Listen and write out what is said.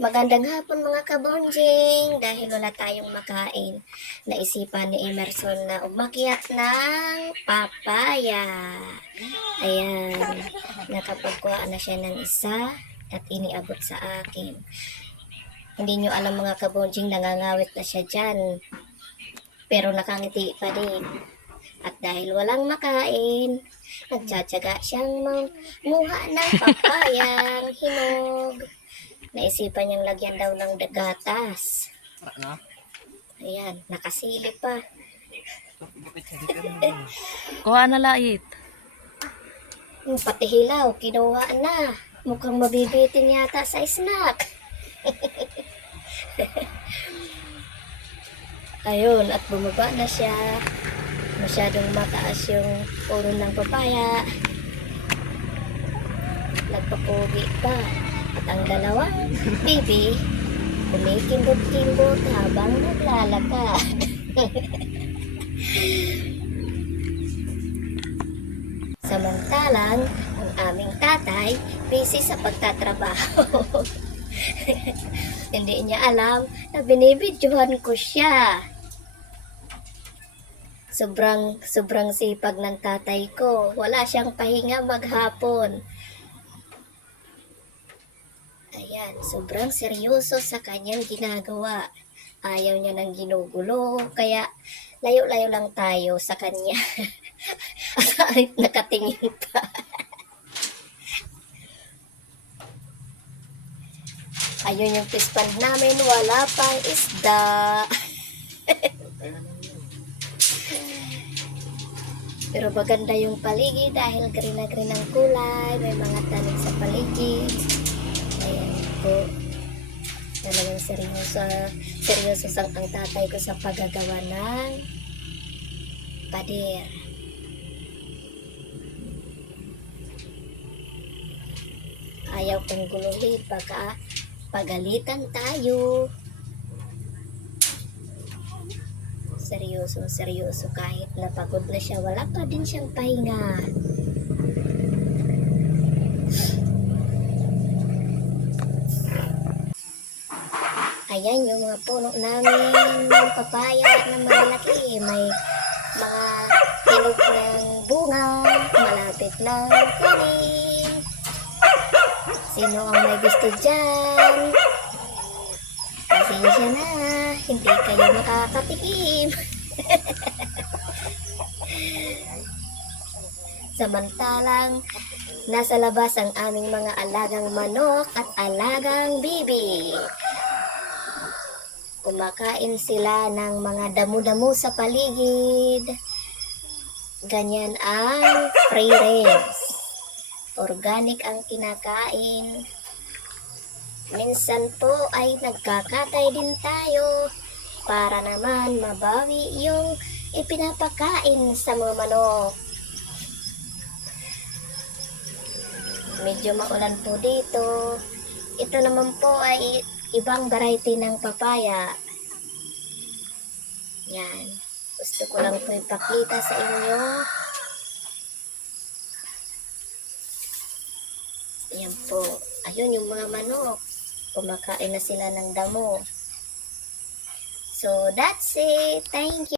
Magandang hapon mga kabonjing. Dahil wala tayong makain, naisipan ni Emerson na umakyat ng papaya. Ayan, nakapagkuha na siya ng isa at iniabot sa akin. Hindi nyo alam mga kabonjing, nangangawit na siya dyan. Pero nakangiti pa din. At dahil walang makain, nagtsatsaga siyang manguha ng papayang hinog. Naisipan niyang lagyan daw ng gatas. Ayan, nakasilip pa. Kuha na lait. Pati hilaw, kinuha na. Mukhang mabibitin yata sa snack. Ayun, at bumaba na siya. Masyadong mataas yung puro ng papaya. Nagpapugi pa. At ang dalawa, baby, kumikimbot-kimbot habang naglalakad. Samantalang, ang aming tatay, busy sa pagtatrabaho. Hindi niya alam na binibidyohan ko siya. Sobrang sipag ng tatay ko. Wala siyang pahinga maghapon. Ayan, sobrang seryoso sa kanyang ginagawa. Ayaw niya ng ginugulo, kaya layo-layo lang tayo sa kanya. At nakatingin pa. Ayun yung fish pond namin, wala pang isda. Pero maganda yung paligid dahil green na green ang kulay, may mga tanim sa paligid. Ayan po. Talagang seryoso ang tatay ko sa paggagawa ng pader. Ayaw kong guluhin baka pagalitan tayo. Seryoso kahit napagod na siya, wala pa din siyang pahinga. Ayan yung mga puno namin ng papaya na malaki. May mga hinog ng bunga, malapit ng kunin. Sino ang may gusto dyan? Pasensya na, hindi kayo makakatikim. Samantalang, nasa labas ang aming mga alagang manok at alagang bibi. Kumakain sila ng mga damo-damo sa paligid. Ganyan ang free range. Organic ang kinakain. Minsan po ay nagkakatay din tayo para naman mabawi yung ipinapakain sa mga manok. Medyo maulan po dito. Ito naman po ay ibang variety ng papaya. Yan. Gusto ko lang po ipakita sa inyo. Yan po. Ayun yung mga manok. Kumakain na sila ng damo. So, that's it. Thank you.